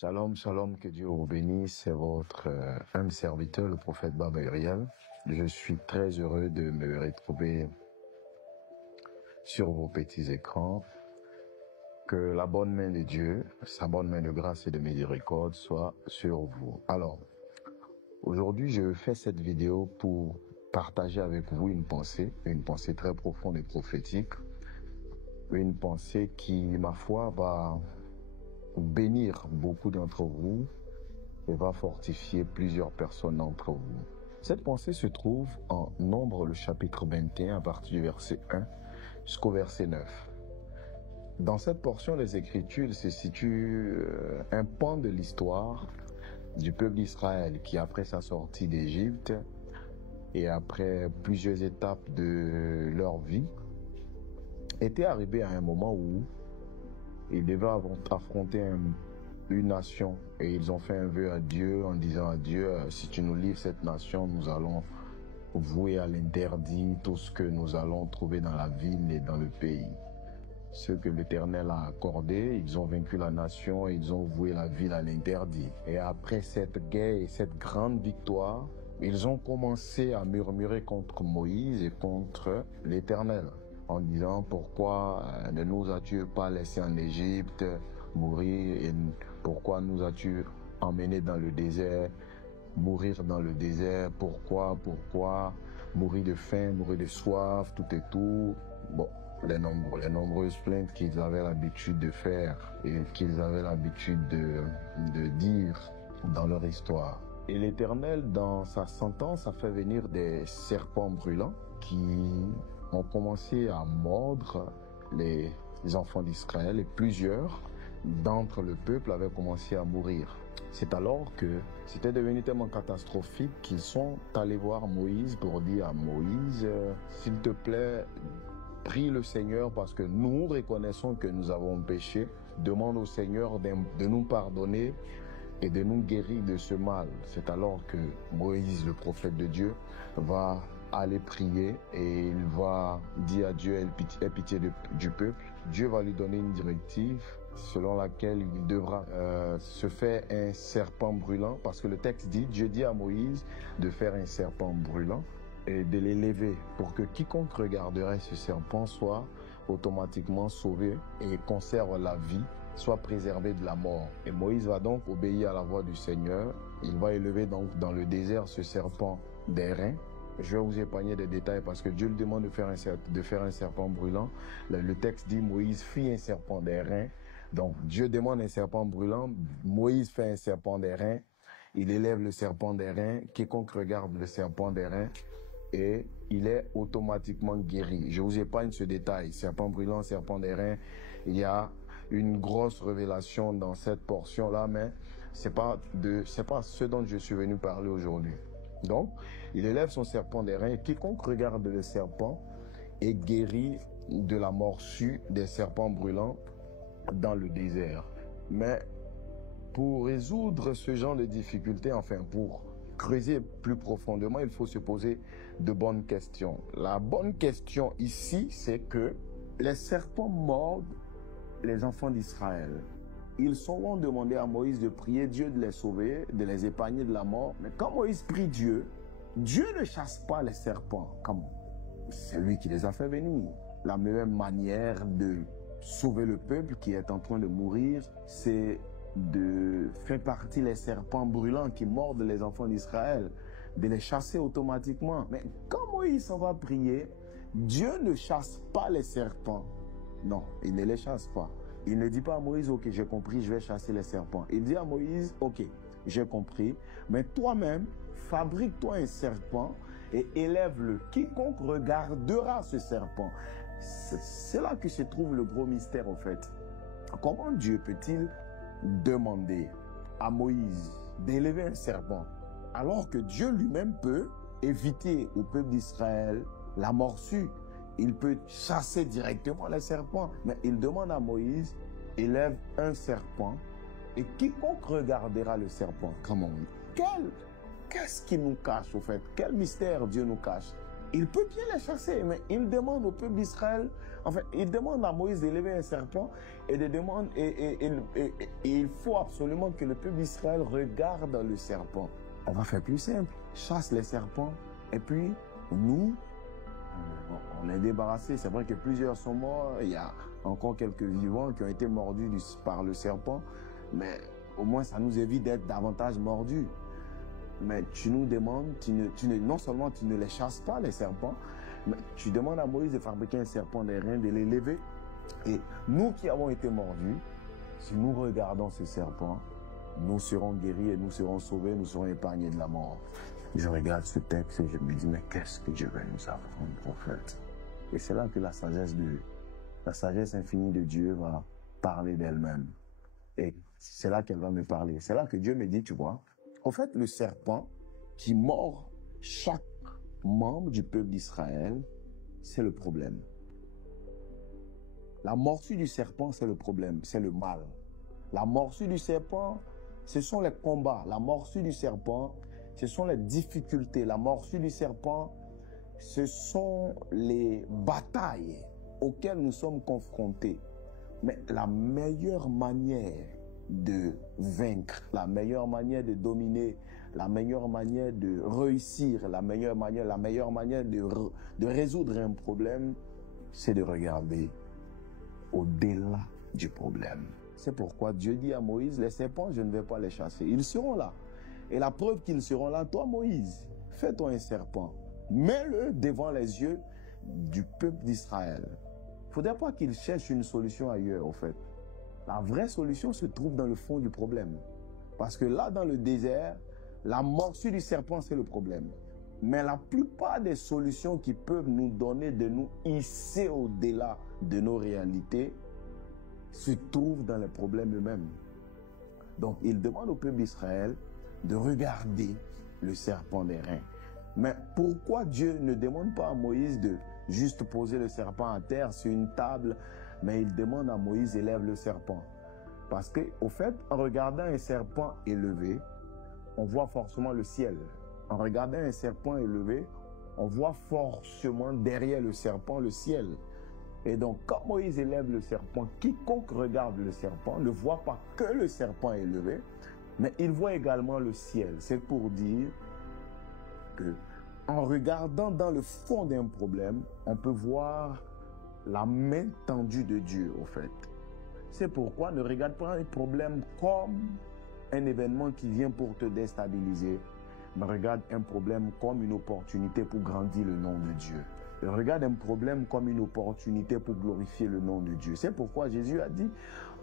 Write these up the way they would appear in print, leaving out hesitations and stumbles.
Shalom, shalom, que Dieu vous bénisse. C'est votre humble serviteur, le prophète Baba Uriel. Je suis très heureux de me retrouver sur vos petits écrans. Que la bonne main de Dieu, sa bonne main de grâce et de miséricorde soit sur vous. Alors, aujourd'hui, je fais cette vidéo pour partager avec vous une pensée très profonde et prophétique. Une pensée qui, ma foi, va bénir beaucoup d'entre vous et va fortifier plusieurs personnes d'entre vous. Cette pensée se trouve en Nombre, le chapitre 21, à partir du verset 1 jusqu'au verset 9. Dans cette portion des Écritures se situe un pan de l'histoire du peuple d'Israël qui, après sa sortie d'Égypte et après plusieurs étapes de leur vie, était arrivé à un moment où ils devaient affronter une nation et ils ont fait un vœu à Dieu en disant à Dieu, si tu nous livres cette nation, nous allons vouer à l'interdit tout ce que nous allons trouver dans la ville et dans le pays. Ce que l'Éternel a accordé, ils ont vaincu la nation et ils ont voué la ville à l'interdit. Et après cette guerre et cette grande victoire, ils ont commencé à murmurer contre Moïse et contre l'Éternel, en disant pourquoi ne nous as-tu pas laissé en Égypte mourir et pourquoi nous as-tu emmenés dans le désert, mourir dans le désert, pourquoi mourir de faim, mourir de soif, tout et tout. Bon, les nombreuses plaintes qu'ils avaient l'habitude de faire et qu'ils avaient l'habitude de dire dans leur histoire. Et l'Éternel, dans sa sentence, a fait venir des serpents brûlants qui ont commencé à mordre les enfants d'Israël et plusieurs d'entre le peuple avaient commencé à mourir. C'est alors que c'était devenu tellement catastrophique qu'ils sont allés voir Moïse pour dire à Moïse, s'il te plaît, prie le Seigneur parce que nous reconnaissons que nous avons péché. Demande au Seigneur de nous pardonner et de nous guérir de ce mal. C'est alors que Moïse, le prophète de Dieu, va aller prier et il va dire à Dieu, aie pitié du peuple. Dieu va lui donner une directive selon laquelle il devra se faire un serpent brûlant, parce que le texte dit, Dieu dit à Moïse de faire un serpent brûlant et de l'élever pour que quiconque regarderait ce serpent soit automatiquement sauvé et conserve la vie, soit préservé de la mort. Et Moïse va donc obéir à la voix du Seigneur. Il va élever donc dans le désert ce serpent d'airain. Je vais vous épargner des détails parce que Dieu lui demande de faire un serpent brûlant. Le texte dit Moïse fit un serpent d'airain. Donc Dieu demande un serpent brûlant. Moïse fait un serpent d'airain. Il élève le serpent d'airain. Quiconque regarde le serpent d'airain et il est automatiquement guéri. Je vous épargne ce détail. Serpent brûlant, serpent d'airain. Il y a une grosse révélation dans cette portion-là, mais c'est pas ce dont je suis venu parler aujourd'hui. Donc, il élève son serpent d'airain et quiconque regarde le serpent est guéri de la morsure des serpents brûlants dans le désert. Mais pour résoudre ce genre de difficultés, enfin pour creuser plus profondément, il faut se poser de bonnes questions. La bonne question ici, c'est que les serpents mordent les enfants d'Israël. Ils ont demandé à Moïse de prier Dieu de les sauver, de les épargner de la mort. Mais quand Moïse prie Dieu, Dieu ne chasse pas les serpents. Comment? C'est lui qui les a fait venir. La meilleure manière de sauver le peuple qui est en train de mourir, c'est de faire partir les serpents brûlants qui mordent les enfants d'Israël, de les chasser automatiquement. Mais quand Moïse s'en va prier, Dieu ne chasse pas les serpents. Non, il ne les chasse pas. Il ne dit pas à Moïse, ok, j'ai compris, je vais chasser les serpents. Il dit à Moïse, ok, j'ai compris, mais toi-même, fabrique-toi un serpent et élève-le. Quiconque regardera ce serpent. C'est là que se trouve le gros mystère, en fait. Comment Dieu peut-il demander à Moïse d'élever un serpent alors que Dieu lui-même peut éviter au peuple d'Israël la morsure? Il peut chasser directement les serpents. Mais il demande à Moïse, élève un serpent et quiconque regardera le serpent. Comment? Qu'est-ce qui nous cache au fait? Quel mystère Dieu nous cache? Il peut bien les chasser, mais il demande au peuple d'Israël Enfin, il demande à Moïse d'élever un serpent et il faut absolument que le peuple d'Israël regarde le serpent. On va faire plus simple. Chasse les serpents et puis nous, on est débarrassé. C'est vrai que plusieurs sont morts. Il y a encore quelques vivants qui ont été mordus par le serpent. Mais au moins, ça nous évite d'être davantage mordus. Mais tu nous demandes, non seulement tu ne les chasses pas, les serpents, mais tu demandes à Moïse de fabriquer un serpent des reins, de l'élever. Et nous qui avons été mordus, si nous regardons ce serpent, nous serons guéris et nous serons sauvés, nous serons épargnés de la mort. Je regarde ce texte et je me dis, mais qu'est-ce que Dieu va nous apprendre, prophète? Et c'est là que la sagesse infinie de Dieu va parler d'elle-même. Et c'est là qu'elle va me parler. C'est là que Dieu me dit, tu vois, en fait, le serpent qui mord chaque membre du peuple d'Israël, c'est le problème. La morsure du serpent, c'est le problème, c'est le mal. La morsure du serpent, ce sont les combats. La morsure du serpent, ce sont les difficultés. La morsure du serpent, ce sont les batailles auxquelles nous sommes confrontés. Mais la meilleure manière de vaincre, la meilleure manière de dominer, la meilleure manière de réussir, la meilleure manière de résoudre un problème, c'est de regarder au-delà du problème. C'est pourquoi Dieu dit à Moïse, les serpents, je ne vais pas les chasser. Ils seront là. Et la preuve qu'ils seront là, toi Moïse, fais-toi un serpent. Mets-le devant les yeux du peuple d'Israël. Il ne faudrait pas qu'ils cherchent une solution ailleurs, en fait. La vraie solution se trouve dans le fond du problème. Parce que là, dans le désert, la morsure du serpent, c'est le problème. Mais la plupart des solutions qui peuvent nous donner de nous hisser au-delà de nos réalités se trouvent dans les problèmes eux-mêmes. Donc, il demande au peuple d'Israël de regarder le serpent des reins. Mais pourquoi Dieu ne demande pas à Moïse de juste poser le serpent à terre sur une table, mais il demande à Moïse élève le serpent? Parce que, au fait, en regardant un serpent élevé, on voit forcément le ciel. En regardant un serpent élevé, on voit forcément derrière le serpent le ciel. Et donc, quand Moïse élève le serpent, quiconque regarde le serpent ne voit pas que le serpent élevé, mais il voit également le ciel. C'est pour dire que, en regardant dans le fond d'un problème, on peut voir la main tendue de Dieu, au fait. C'est pourquoi ne regarde pas un problème comme un événement qui vient pour te déstabiliser, mais regarde un problème comme une opportunité pour grandir le nom de Dieu. Regarde un problème comme une opportunité pour glorifier le nom de Dieu. C'est pourquoi Jésus a dit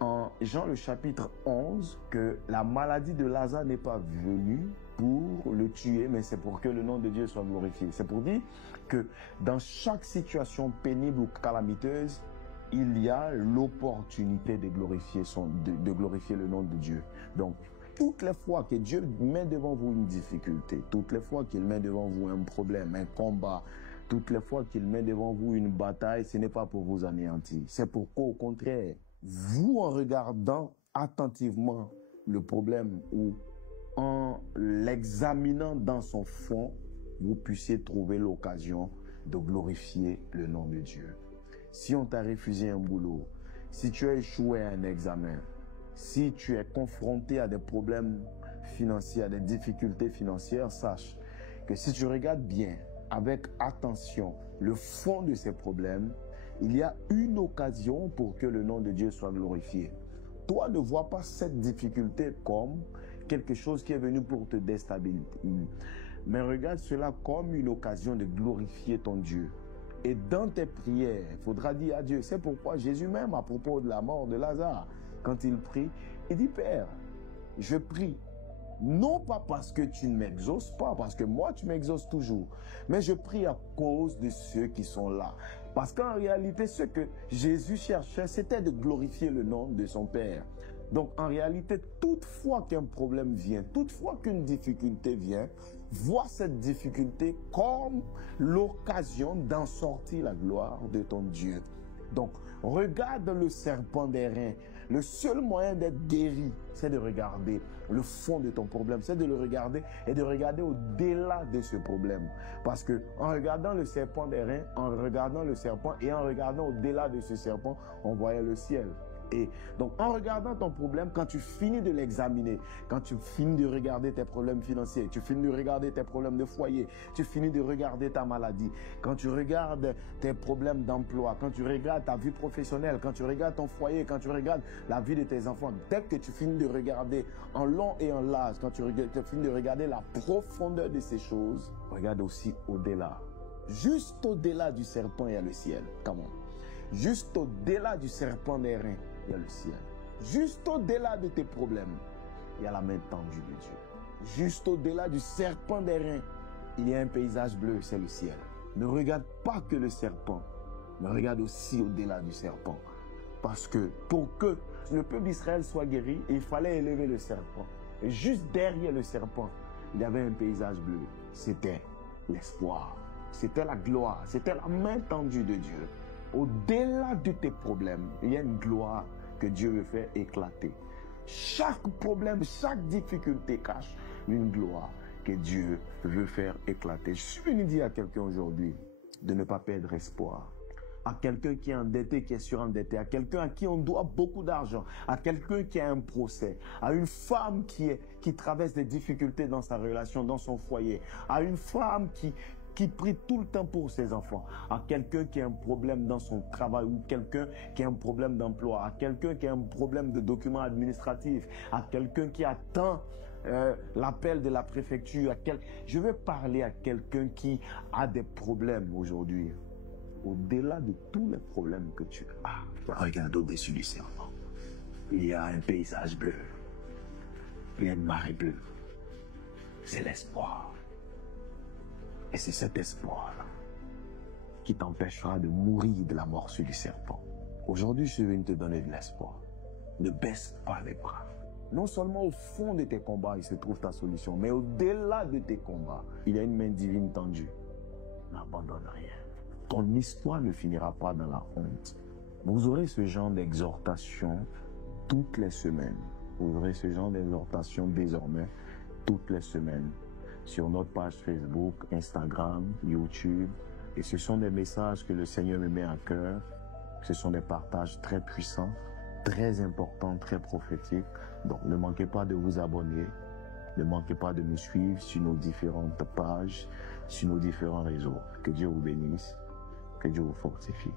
en Jean le chapitre 11 que la maladie de Lazare n'est pas venue pour le tuer, mais c'est pour que le nom de Dieu soit glorifié. C'est pour dire que dans chaque situation pénible ou calamiteuse, il y a l'opportunité de glorifier le nom de Dieu. Donc, toutes les fois que Dieu met devant vous une difficulté, toutes les fois qu'il met devant vous un problème, un combat, toutes les fois qu'il met devant vous une bataille, ce n'est pas pour vous anéantir. C'est pour qu'au contraire, vous, en regardant attentivement le problème ou en l'examinant dans son fond, vous puissiez trouver l'occasion de glorifier le nom de Dieu. Si on t'a refusé un boulot, si tu as échoué à un examen, si tu es confronté à des problèmes financiers, à des difficultés financières, sache que si tu regardes bien, avec attention, le fond de ces problèmes, il y a une occasion pour que le nom de Dieu soit glorifié. Toi, ne vois pas cette difficulté comme quelque chose qui est venu pour te déstabiliser, mais regarde cela comme une occasion de glorifier ton Dieu. Et dans tes prières, il faudra dire à Dieu. C'est pourquoi Jésus même, à propos de la mort de Lazare, quand il prie, il dit, Père, je prie, non pas parce que tu ne m'exauces pas, parce que moi tu m'exauces toujours, mais je prie à cause de ceux qui sont là. Parce qu'en réalité, ce que Jésus cherchait, c'était de glorifier le nom de son Père. Donc en réalité, toutefois qu'un problème vient, toutefois qu'une difficulté vient, vois cette difficulté comme l'occasion d'en sortir la gloire de ton Dieu. Donc regarde le serpent des reins, le seul moyen d'être guéri, c'est de regarder le fond de ton problème, c'est de le regarder et de regarder au-delà de ce problème. Parce que en regardant le serpent des reins, en regardant le serpent et en regardant au-delà de ce serpent, on voyait le ciel. Et donc, en regardant ton problème, quand tu finis de l'examiner, quand tu finis de regarder tes problèmes financiers, tu finis de regarder tes problèmes de foyer, tu finis de regarder ta maladie, quand tu regardes tes problèmes d'emploi, quand tu regardes ta vie professionnelle, quand tu regardes ton foyer, quand tu regardes la vie de tes enfants, dès que tu finis de regarder en long et en large, quand tu finis de regarder la profondeur de ces choses, regarde aussi au-delà. Juste au-delà du serpent, il y a le ciel. Comment? Juste au-delà du serpent des reins, il y a le ciel. Juste au-delà de tes problèmes, il y a la main tendue de Dieu. Juste au-delà du serpent des reins, il y a un paysage bleu, c'est le ciel. Ne regarde pas que le serpent, mais regarde aussi au-delà du serpent. Parce que pour que le peuple d'Israël soit guéri, il fallait élever le serpent. Et juste derrière le serpent, il y avait un paysage bleu. C'était l'espoir, c'était la gloire, c'était la main tendue de Dieu. Au-delà de tes problèmes, il y a une gloire que Dieu veut faire éclater. Chaque problème, chaque difficulté cache une gloire que Dieu veut faire éclater. Je suis venu dire à quelqu'un aujourd'hui de ne pas perdre espoir. À quelqu'un qui est endetté, qui est surendetté, à quelqu'un à qui on doit beaucoup d'argent, à quelqu'un qui a un procès, à une femme qui traverse des difficultés dans sa relation, dans son foyer, à une femme qui prie tout le temps pour ses enfants, à quelqu'un qui a un problème dans son travail ou quelqu'un qui a un problème d'emploi, à quelqu'un qui a un problème de documents administratifs, à quelqu'un qui attend l'appel de la préfecture. Je veux parler à quelqu'un qui a des problèmes aujourd'hui. Au-delà de tous les problèmes que tu as, regarde au-dessus du serpent. Il y a un paysage bleu. Il y a une marée bleue. C'est l'espoir. Et c'est cet espoir-là qui t'empêchera de mourir de la morsure du serpent. Aujourd'hui, je suis venu te donner de l'espoir. Ne baisse pas les bras. Non seulement au fond de tes combats, il se trouve ta solution, mais au-delà de tes combats, il y a une main divine tendue. N'abandonne rien. Ton histoire ne finira pas dans la honte. Vous aurez ce genre d'exhortation toutes les semaines. Vous aurez ce genre d'exhortation désormais toutes les semaines sur notre page Facebook, Instagram, YouTube. Et ce sont des messages que le Seigneur me met à cœur. Ce sont des partages très puissants, très importants, très prophétiques. Donc ne manquez pas de vous abonner. Ne manquez pas de nous suivre sur nos différentes pages, sur nos différents réseaux. Que Dieu vous bénisse. Que Dieu vous fortifie.